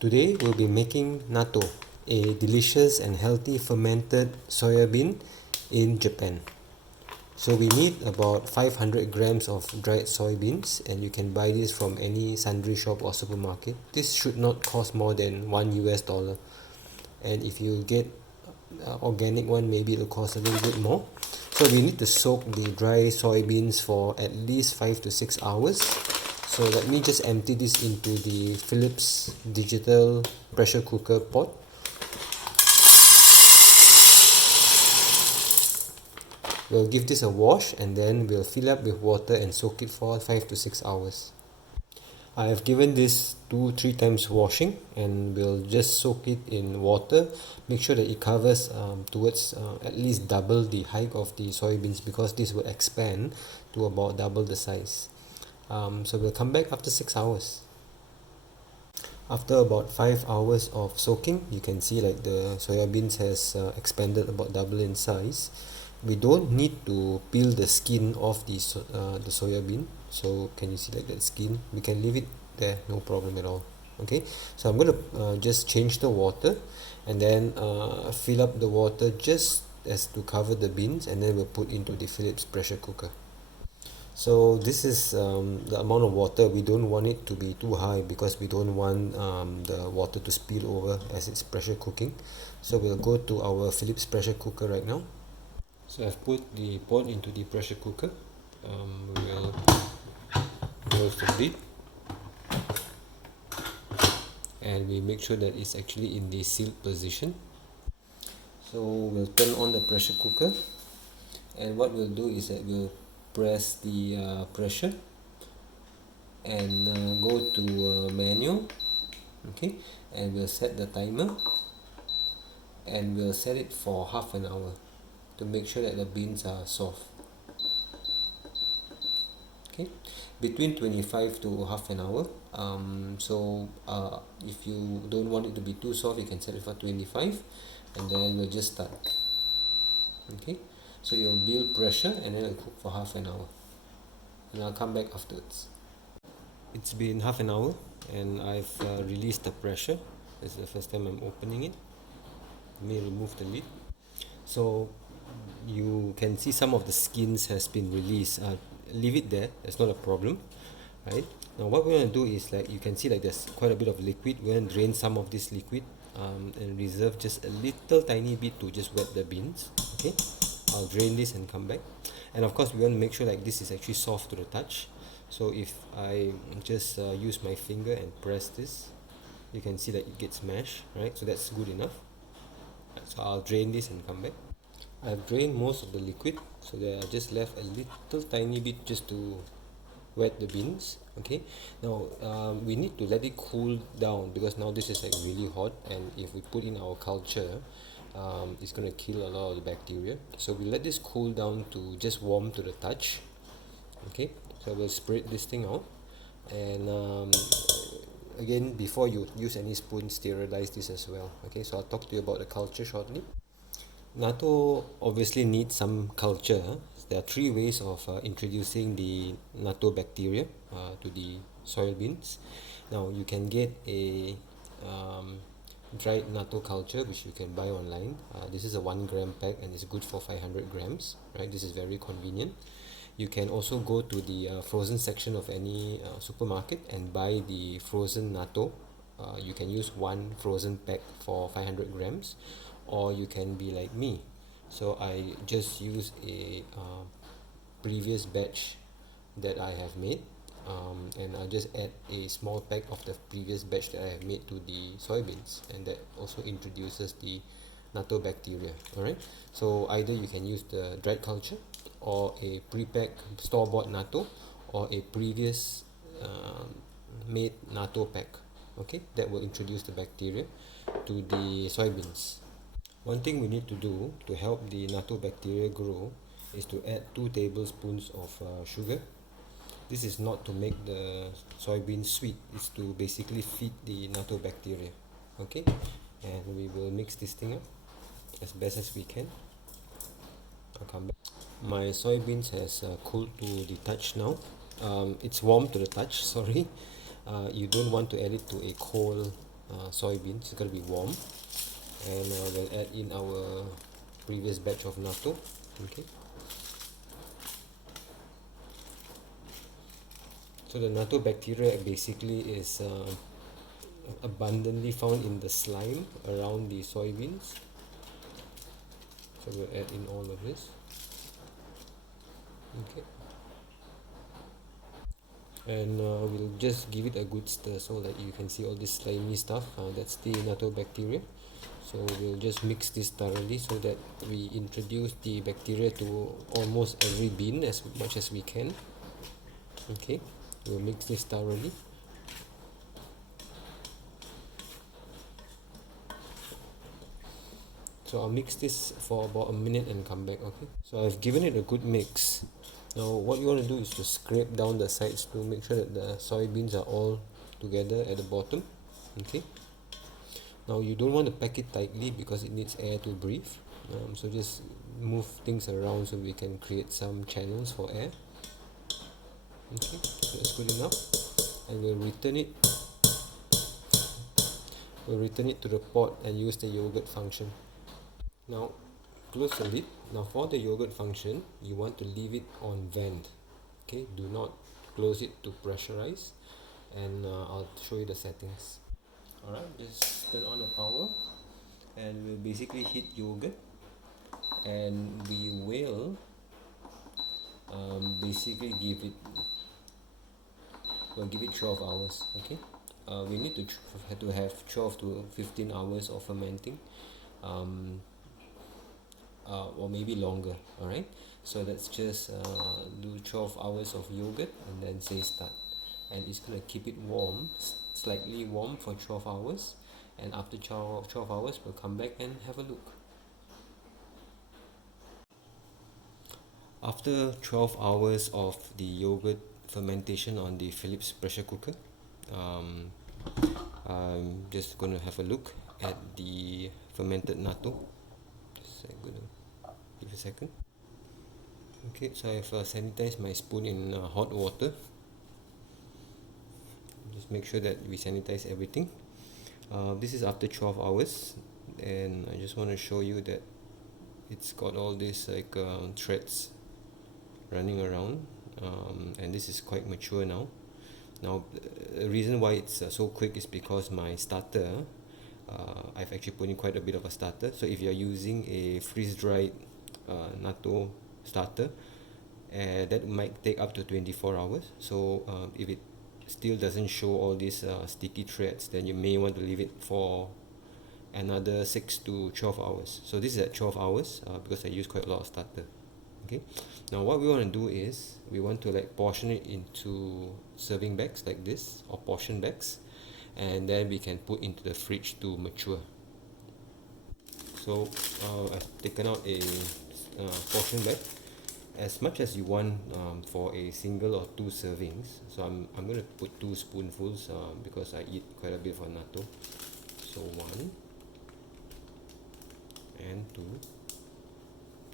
Today we'll be making natto, a delicious and healthy fermented soya bean in Japan. So we need about 500 grams of dried soybeans, and you can buy this from any sundry shop or supermarket. This should not cost more than $1, and if you get organic one, maybe it'll cost a little bit more. So we need to soak the dry soybeans for at least 5 to 6 hours. So let me just empty this into the Philips digital pressure cooker pot. We'll give this a wash and then we'll fill up with water and soak it for 5 to 6 hours. I have given this 2-3 times washing, and we'll just soak it in water. Make sure that it covers towards at least double the height of the soybeans, because this will expand to about double the size. So we'll come back after 6 hours. After about 5 hours of soaking, you can see like the soya beans has expanded about double in size. We don't need to peel the skin off the soya bean. So can you see like that skin? We can leave it there, no problem at all. Okay, so I'm going to just change the water, and then fill up the water just as to cover the beans, and then we'll put into the Philips pressure cooker. So this is the amount of water. We don't want it to be too high because we don't want the water to spill over as it's pressure cooking. So we'll go to our Philips pressure cooker right now. So I've put the pot into the pressure cooker. We'll close the lid, and we make sure that it's actually in the sealed position. So we'll turn on the pressure cooker, and what we'll do is that we'll press the pressure and go to manual. Okay, and we'll set the timer, and we'll set it for half an hour to make sure that the beans are soft. Okay, between 25 to half an hour. If you don't want it to be too soft, you can set it for 25, and then we'll just start. Okay, so you'll build pressure and then it'll cook for half an hour, and I'll come back afterwards. It's been half an hour and I've released the pressure. This is the first time I'm opening it. Let me remove the lid. So you can see some of the skins has been released. Leave it there, that's not a problem, right? Now what we're going to do is, like you can see, like there's quite a bit of liquid. We're going to drain some of this liquid and reserve just a little tiny bit to just wet the beans. Okay, I'll drain this and come back. And of course we want to make sure like this is actually soft to the touch. So if I just use my finger and press this, you can see that it gets mashed, right? So that's good enough. So I'll drain this and come back. I've drained most of the liquid, so there I just left a little tiny bit just to wet the beans. Okay, now we need to let it cool down, because now this is like really hot, and if we put in our culture, it's going to kill a lot of the bacteria. So we let this cool down to just warm to the touch. Okay, so we'll spread this thing out, and again, before you use any spoon, sterilize this as well. Okay, so I'll talk to you about the culture shortly. Natto obviously needs some culture. There are 3 ways of introducing the natto bacteria to the soybeans. Now you can get a dried natto culture, which you can buy online. This is a 1 gram pack and it's good for 500 grams, right? This is very convenient. You can also go to the frozen section of any supermarket and buy the frozen natto. You can use 1 frozen pack for 500 grams, or you can be like me. So I just use a previous batch that I have made, and I'll just add a small pack of the previous batch that I have made to the soybeans, and that also introduces the natto bacteria. Alright, so either you can use the dried culture, or a pre-packed store-bought natto, or a previous made natto pack. Okay, that will introduce the bacteria to the soybeans. One thing we need to do to help the natto bacteria grow is to add 2 tablespoons of sugar. This is not to make the soybeans sweet, it's to basically feed the natto bacteria. Okay, and we will mix this thing up as best as we can. I'll come back. My soybeans has cooled to the touch now. It's warm to the touch, sorry. You don't want to add it to a cold soybeans. It's going to be warm, and we'll add in our previous batch of natto. Okay, so the natto bacteria basically is abundantly found in the slime around the soybeans. So we'll add in all of this. Okay, and we'll just give it a good stir, so that you can see all this slimy stuff. That's the natto bacteria. So we'll just mix this thoroughly so that we introduce the bacteria to almost every bean as much as we can. Okay, we'll mix this thoroughly. So I'll mix this for about a minute and come back. Okay, so I've given it a good mix. Now what you want to do is to scrape down the sides to make sure that the soybeans are all together at the bottom. Okay, now you don't want to pack it tightly because it needs air to breathe. So just move things around so we can create some channels for air. Okay, that's good enough, and we'll return it to the pot and use the yogurt function. Now close the lid. Now for the yogurt function, you want to leave it on vent. Okay, do not close it to pressurize, and I'll show you the settings. Alright, just turn on the power, and we'll basically heat yogurt, and we will basically give it 12 hours. Okay, we need to have 12 to 15 hours of fermenting, or maybe longer. All right, so let's just do 12 hours of yogurt and then say start, and it's going to keep it warm, slightly warm, for 12 hours, and after 12 hours we'll come back and have a look. After 12 hours of the yogurt fermentation on the Philips pressure cooker, I'm just going to have a look at the fermented natto. Just going to give a second. Okay, so I've sanitized my spoon in hot water. Just make sure that we sanitize everything. This is after 12 hours, and I just want to show you that it's got all these like threads running around, and this is quite mature now. Now the reason why it's so quick is because my starter, I've actually put in quite a bit of a starter. So if you're using a freeze-dried natto starter, that might take up to 24 hours. So if it still doesn't show all these sticky threads, then you may want to leave it for another 6 to 12 hours. So this is at 12 hours because I use quite a lot of starter. Okay, now what we want to do is we want to like portion it into serving bags like this, or portion bags, and then we can put into the fridge to mature. So I've taken out a portion bag, as much as you want for a single or 2 servings. So I'm going to put 2 spoonfuls because I eat quite a bit of natto. So 1 and 2.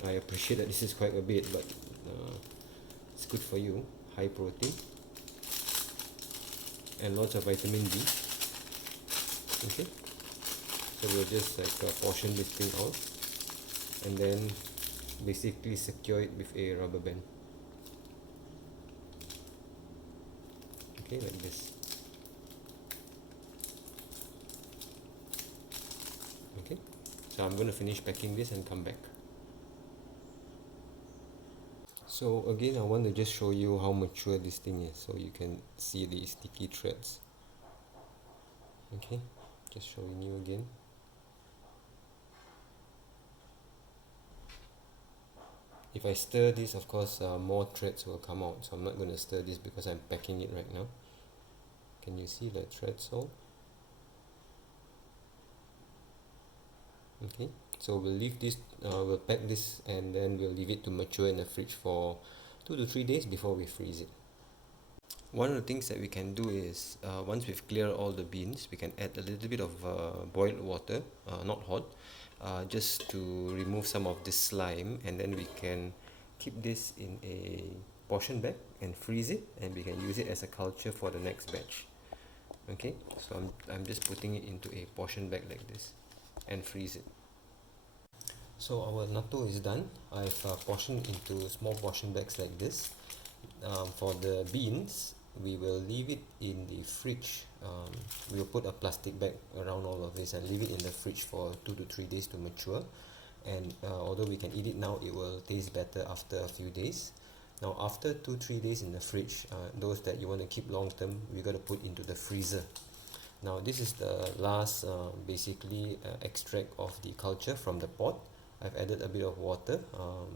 I appreciate that this is quite a bit, but it's good for you. High protein and lots of vitamin D. Okay, so we'll just like portion this thing out, and then basically secure it with a rubber band. Okay, like this. Okay, so I'm going to finish packing this and come back. So again, I want to just show you how mature this thing is, so you can see the sticky threads. Okay, just showing you again. If I stir this, of course more threads will come out, so I'm not going to stir this because I'm packing it right now. Can you see the threads all? Okay, so we'll leave this, we'll pack this, and then we'll leave it to mature in the fridge for 2 to 3 days before we freeze it. One of the things that we can do is once we've cleared all the beans, we can add a little bit of boiled water, not hot, just to remove some of this slime, and then we can keep this in a portion bag and freeze it, and we can use it as a culture for the next batch. Okay, so I'm just putting it into a portion bag like this and freeze it. So our natto is done. I've portioned into small portion bags like this. For the beans, we will leave it in the fridge. We'll put a plastic bag around all of this and leave it in the fridge for 2 to 3 days to mature. And although we can eat it now, it will taste better after a few days. Now after 2-3 days in the fridge, those that you want to keep long term, we got to put into the freezer. Now this is the last basically extract of the culture from the pot. I've added a bit of water,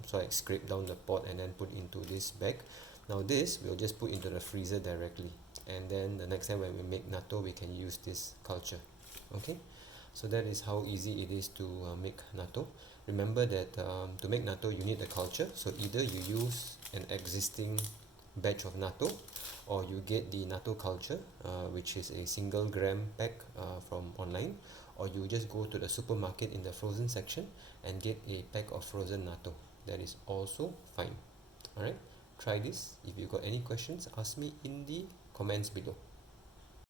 so I scrape down the pot and then put into this bag. Now this we'll just put into the freezer directly, and then the next time when we make natto, we can use this culture. Okay, so that is how easy it is to make natto. Remember that to make natto you need the culture, so either you use an existing batch of natto, or you get the natto culture, which is a single gram pack from online, or you just go to the supermarket in the frozen section and get a pack of frozen natto. That is also fine. Alright, try this. If you got any questions, ask me in the comments below.